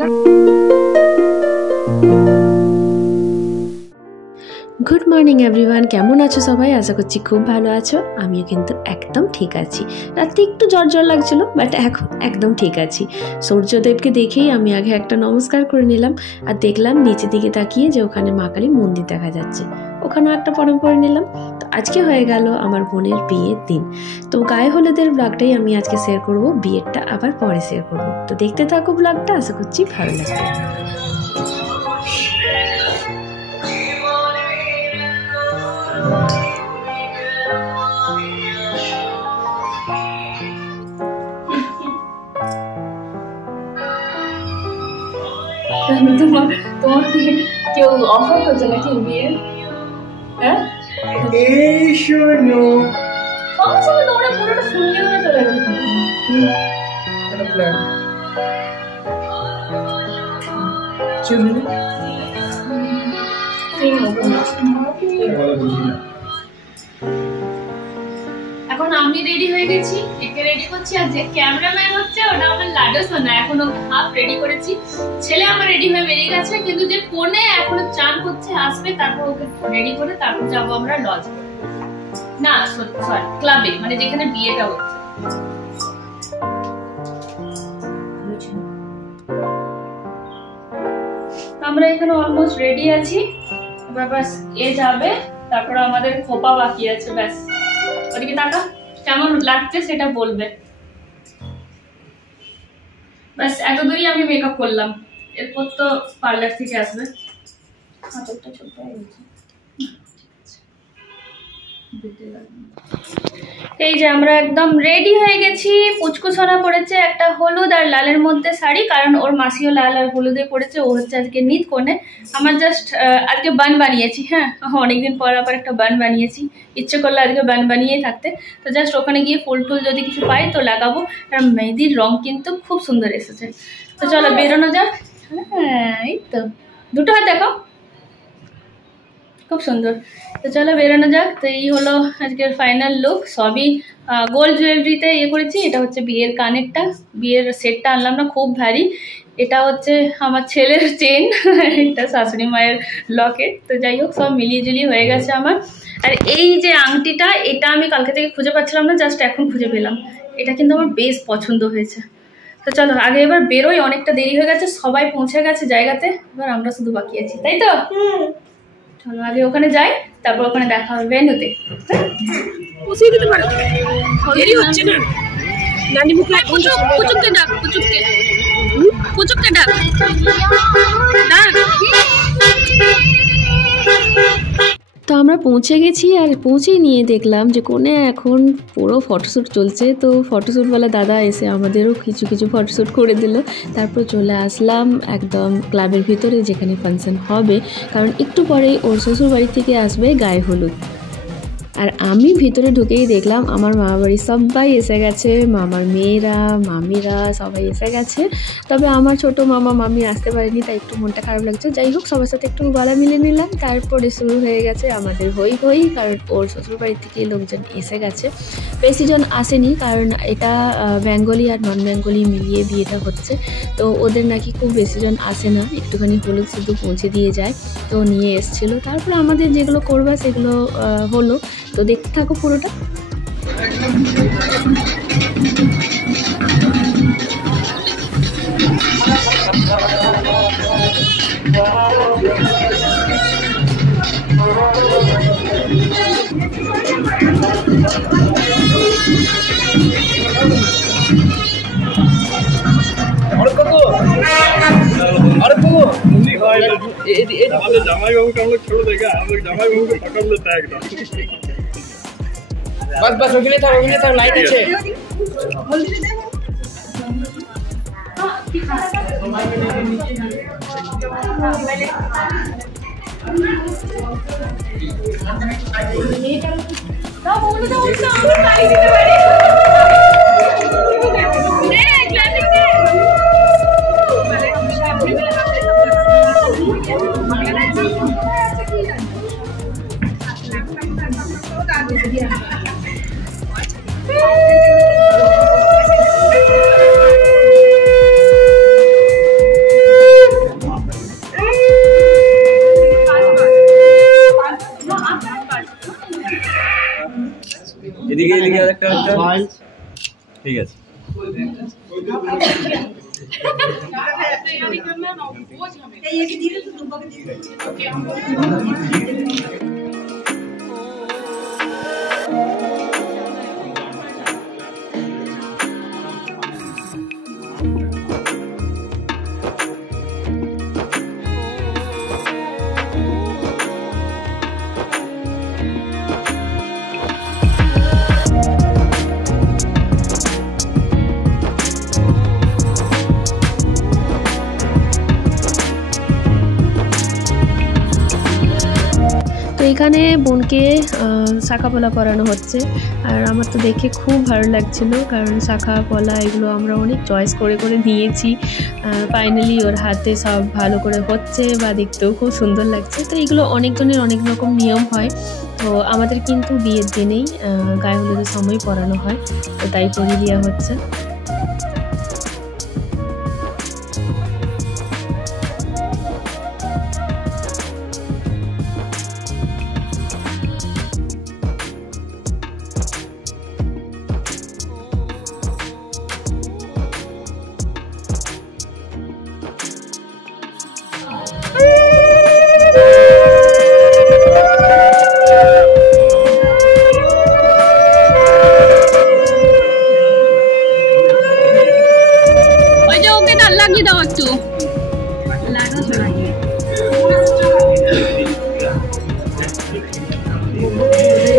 Good morning everyone, কেমন আছো সবাই? আশা করছি খুব ভালো আছো। আমিও কিন্তু একদম ঠিক আছি। রাতে একটু জ্বর লাগছিল, বাট এখন একদম ঠিক আছি। সূর্যদেবকে দেখেই আমি আগে একটা নমস্কার করে নিলাম, আর দেখলাম নিচের দিকে তাকিয়ে যে ওখানে মা কালী মন্দির দেখা যাচ্ছে, ওখানেও একটা প্রণাম করে নিলাম। তো আজকে হয়ে গেল আমার বোনের বিয়ের দিন। তো গায়ে হলুদের ব্লগটাই আমি আজকে শেয়ার করব, বিয়েরটা আবার পরে শেয়ার করব। তো দেখতে থাকো ব্লগটা, আশা করছি ভালো লাগবে। তোমার কি কেউ অফার করছে নাকি বিয়ে? হ্যাঁ, এই শোনো সঙ্গে সঙ্গে তোমরা পুরোটা শুনলেও না চলে গেল। এখন আমি রেডি হয়ে গেছি, একে রেডি করছি, আর যে ক্যামেরাম্যান হচ্ছে ওটা আমার লাডো সোনা। এখন ওকে হাফ রেডি করেছি। ছেলে আমার রেডি হয়ে বেরিয়ে গেছে, কিন্তু যে কোণে এখনো চান করছে, আসবে, তারপর ওকে রেডি করে তারপর যাবো আমরা লজ, না সরি ক্লাবে, মানে যেখানে বিয়েটা হচ্ছে। আমরা এখানে অলমোস্ট রেডি আছি, এবার বাস এ যাবে, তারপর আমাদের খোপা বাকি আছে, ব্যাস। ওদিকে টাকা কেমন লাগছে সেটা বলবে, ব্যাস এতদূরই আমি মেকআপ করলাম। এরপর তো পার্লার থেকে আসবে। ছোট হয়ে গেছে। এই যে আমরা একদম রেডি হয়ে গেছি। পুচকু সোনা পড়েছে একটা হলুদ আর লালের মধ্যে শাড়ি, কারণ ওর মাসিও লাল আর হলুদে পড়েছে। ও হচ্ছে আজকে নিত কোণে। আমার জাস্ট আজকে বান বানিয়েছি, হ্যাঁ অনেকদিন পর আবার একটা বান বানিয়েছি। ইচ্ছে করলে আজকে বান বানিয়েই থাকতে। তো জাস্ট ওখানে গিয়ে ফুল টুল যদি কিছু পাই তো লাগাবো। আর মেহেদির রং কিন্তু খুব সুন্দর এসেছে। তো চলো বেরোনো যাক। হ্যাঁ এই তো দুটো হাত দেখো, খুব সুন্দর। তো চলো বেরোনো যাক। তো এই হলো আজকের ফাইনাল লুক। সবই গোল্ড জুয়েলারিতে ইয়ে করেছি। এটা হচ্ছে বিয়ের কানেরটা, বিয়ের সেটটা আনলাম না, খুব ভারী। এটা হচ্ছে আমার ছেলের চেন, এটা শাশুড়ি মায়ের লকেট। তো যাই হোক, সব মিলিয়ে জুলিয়ে হয়ে গেছে আমার। আর এই যে আংটিটা, এটা আমি কালকে থেকে খুঁজে পাচ্ছিলাম না, জাস্ট এখন খুঁজে পেলাম। এটা কিন্তু আমার বেশ পছন্দ হয়েছে। তো চলো আগে এবার বেরোই, অনেকটা দেরি হয়ে গেছে, সবাই পৌঁছে গেছে জায়গাতে, এবার আমরা শুধু বাকি আছি, তাই তো? চলো আগে ওখানে যাই, তারপর ওখানে দেখা হবে ভেন্যুতে। পুষিয়ে দিতে পারো, দেরি হচ্ছে না। নানি মুখে পুচুককে ডাক, পুচুককে ডাক। তো আমরা পৌঁছে গেছি, আর পৌঁছেই নিয়ে দেখলাম যে কোণে এখন পুরো ফটোশ্যুট চলছে। তো ফটোশ্যুটওয়ালা দাদা এসে আমাদেরও কিছু কিছু ফটোশ্যুট করে দিল। তারপর চলে আসলাম একদম ক্লাবের ভিতরে, যেখানে ফাংশন হবে, কারণ একটু পরেই ওর শ্বশুর বাড়ি থেকে আসবে গায়ে হলুদ। আর আমি ভিতরে ঢুকেই দেখলাম আমার মামা বাড়ির সবাই এসে গেছে, মামার মেয়েরা, মামিরা সবাই এসে গেছে। তবে আমার ছোট মামা মামি আসতে পারেনি, তাই একটু মনটা খারাপ লাগছে। যাই হোক, সবার সাথে একটু গলা মিলে নিলাম। তারপরে শুরু হয়ে গেছে আমাদের হই হই, কারণ ওর শ্বশুরবাড়ি থেকে লোকজন এসে গেছে। বেশিজন আসেনি, কারণ এটা বেঙ্গলি আর নন বেঙ্গলি মিলিয়ে বিয়েটা হচ্ছে। তো ওদের নাকি খুব বেশিজন আসে না, একটুখানি হলুদ শুধু পৌঁছে দিয়ে যায়। তো নিয়ে এসেছিলো। তারপর আমাদের যেগুলো করবা সেগুলো হলো। তো দেখতে থাকো পুরোটা। জামাইবাবুকে আমরা ছোট দেখে আমাদের জামাইবাবুকে ফটো তুলতে একদম बस बस ओके था लाइट আছে না বলতে দাও না আমরা গালি দিতে পারি নে ক্লাসিক নে মানে আমরা সামনে বেলা হাতে এদিকে এদিকে একটা ঠিক আছে। তো এখানে বোনকে শাখা পলা পরানো হচ্ছে, আর আমার তো দেখে খুব ভালো লাগছিল, কারণ শাখা পলা এগুলো আমরা অনেক চয়েস করে করে দিয়েছি। ফাইনালি ওর হাতে সব ভালো করে হচ্ছে বা দেখতেও খুব সুন্দর লাগছে। তো এগুলো অনেকজনের অনেক রকম নিয়ম হয়, তো আমাদের কিন্তু বিয়ের দিনেই গায়ে হলুদের সময় পরানো হয়, তো তাই পরিয়ে দেওয়া হচ্ছে। লাগিয়ে দাও একটু।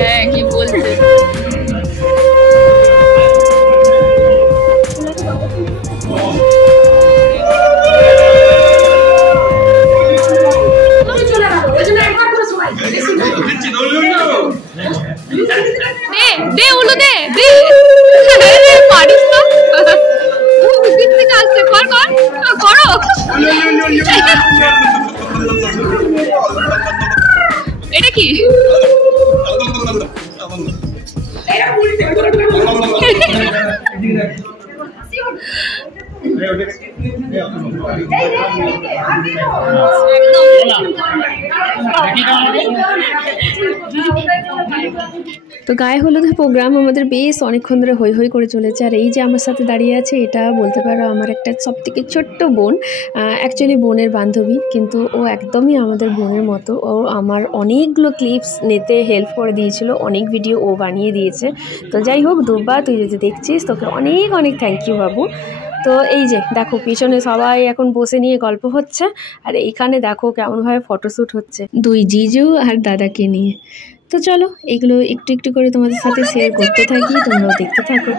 হ্যাঁ কি বলছে, দে উলো দে দে পারিস না, দিক থেকে আসছে, কর কর করো। এটা কি তো গায়ে হলুদের প্রোগ্রাম আমাদের বেশ অনেকক্ষণ ধরে হই হই করে চলেছে। আর এই যে আমার সাথে দাঁড়িয়ে আছে, এটা বলতে পারো আমার একটা সবথেকে ছোট্ট বোন, অ্যাকচুয়ালি বোনের বান্ধবী, কিন্তু ও একদমই আমাদের বোনের মতো। ও আমার অনেকগুলো ক্লিপস নিতে হেল্প করে দিয়েছিল, অনেক ভিডিও ও বানিয়ে দিয়েছে। তো যাই হোক, দুব্বা তুই যদি দেখছিস তোকে অনেক অনেক থ্যাংক ইউ বাবু। তো এই যে দেখো পিছনে সবাই এখন বসে নিয়ে গল্প হচ্ছে, আর এইখানে দেখো কেমনভাবে ফটোশ্যুট হচ্ছে দুই জিজু আর দাদাকে নিয়ে। তো চলো এগুলো একটু একটু করে তোমাদের সাথে শেয়ার করতে থাকি, তোমরাও দেখতে থাকো।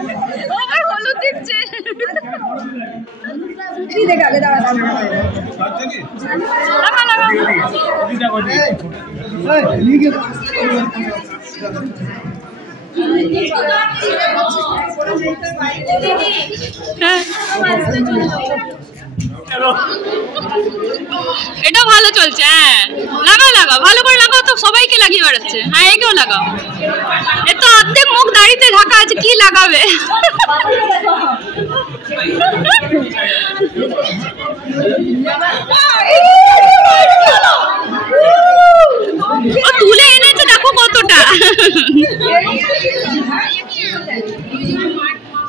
এটা ভালো চলছে। হ্যাঁ লাগাও লাগাও, ভালো করে লাগাও, তো সবাইকে লাগিয়ে বেড়াচ্ছে। হ্যাঁ একেও লাগাও, এ তো অর্ধেক মুখ দাড়িতে ঢাকা আছে, কি লাগাবে? ও তুলে এনেছে দেখো কতটা,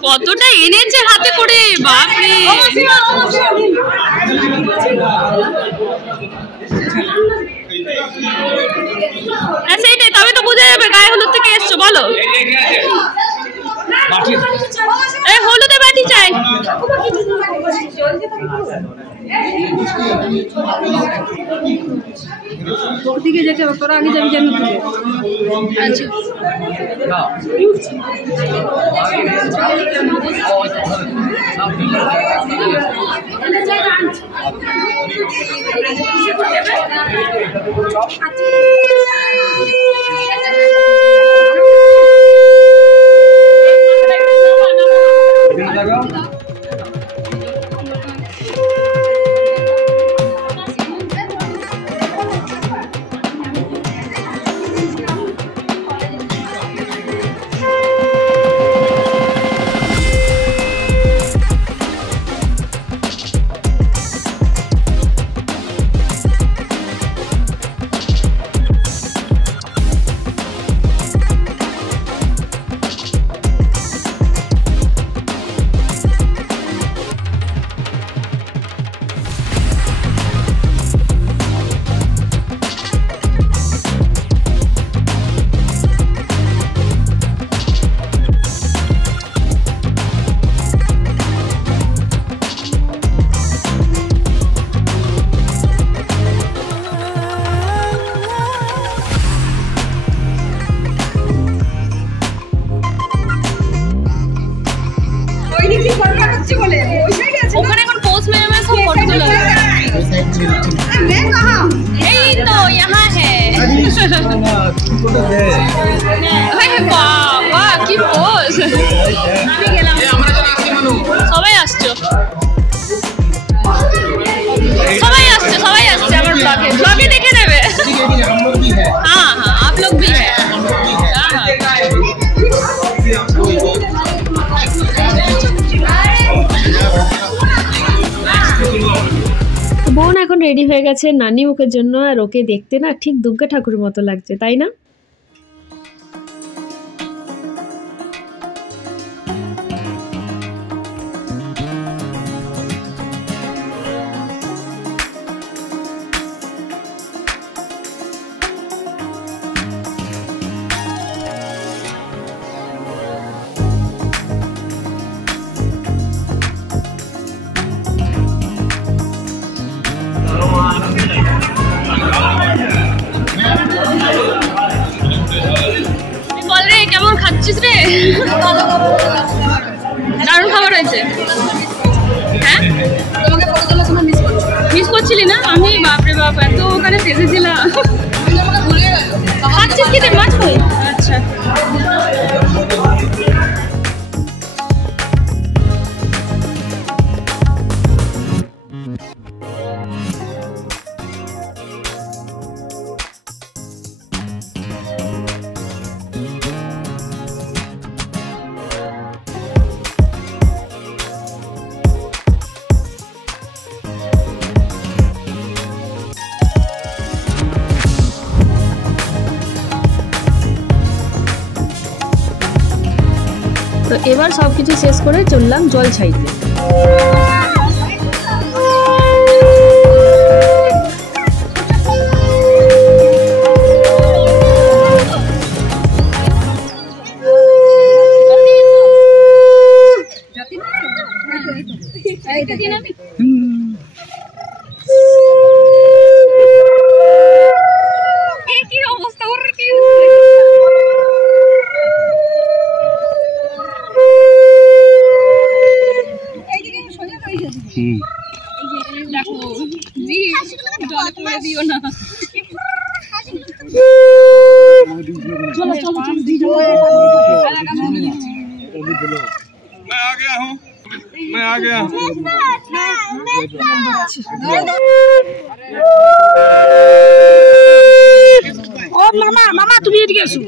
কতটা এনেছে হাতে করে, বাপরে। হ্যাঁ সেইটাই, তবে তো বোঝা যাবে গায়ে হলুদ থেকে এসছো। বলো এই হলুদে বাটি চাই। তোর দিকে যেতে হবে, তোরা আগে যাবি জানি। আচ্ছা বাবা কি পোজ! আমি গেলাম, সবাই আসছো, সবাই আসছে, সবাই আসছে আমার ব্লগে, ব্লগে দেখে নেবে। হ্যাঁ হ্যাঁ, आप लोग भी है। বোন এখন রেডি হয়ে গেছে নানি মুখের জন্য, আর ওকে দেখতে না ঠিক দুর্গা ঠাকুরের মতো লাগছে, তাই না? বল রে, কেমন খাচ্ছিস রে? দারুণ খাবার হয়েছে। হ্যাঁ, মিস করছিলি না? আমি বাপরে বাপ, এত ওখানে সেজেছিলাম। খাচ্ছিস কি রে? মাছ কই? আচ্ছা, তো এবার সব কিছু শেষ করে চললাম জল ছাইতে। কি অবস্থা ওর! কি দেখো জি, জলে পড়ে দিও না। চলো চলো চলো, मैं आ गया हूँ, मैं आ गया हूँ। ও মামা, মামা তুমি এদিকে এসো,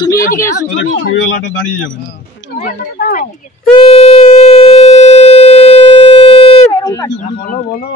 তুমি এদিকে এসো। ফুলওয়ালাটা দাঁড়িয়ে যাবে না। বলো বলো।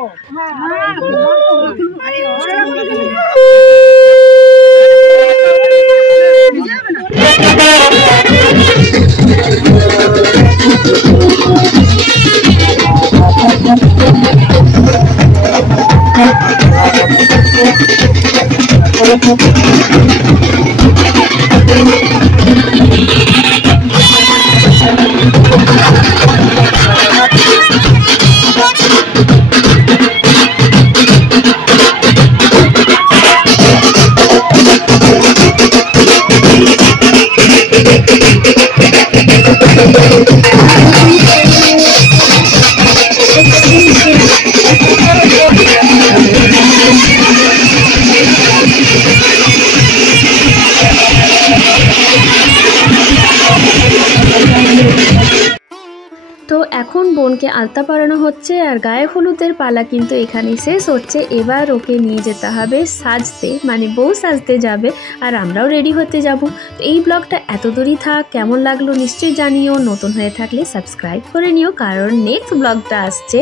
তো এখন বোনকে আলতা পরানো হচ্ছে আর গায়ে হলুদের পালা কিন্তু এখানে শেষ হচ্ছে। এবার ওকে নিয়ে যেতে হবে সাজতে, মানে বউ সাজতে যাবে আর আমরাও রেডি হতে যাব। তো এই ব্লগটা এত দূরই থাক, কেমন লাগলো নিশ্চয়ই জানিও। নতুন হয়ে থাকলে সাবস্ক্রাইব করে নিও, কারণ নেক্সট ব্লগটা আসছে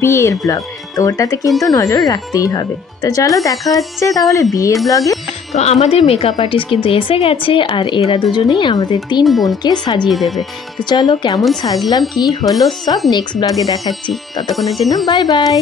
বিয়ের ব্লগ, তো ওটাতে কিন্তু নজর রাখতেই হবে। তো চলো দেখা হচ্ছে তাহলে বিয়ের ব্লগে। তো আমাদের মেকআপ আর্টিস্ট কিন্তু এসে গেছে আর এরা দুজনেই আমাদের 3 বোনকে সাজিয়ে দেবে। তো চলো কেমন সাজলাম, কি হলো সব নেক্সট ব্লগে দেখাচ্ছি। ততক্ষণের জন্য বাই বাই।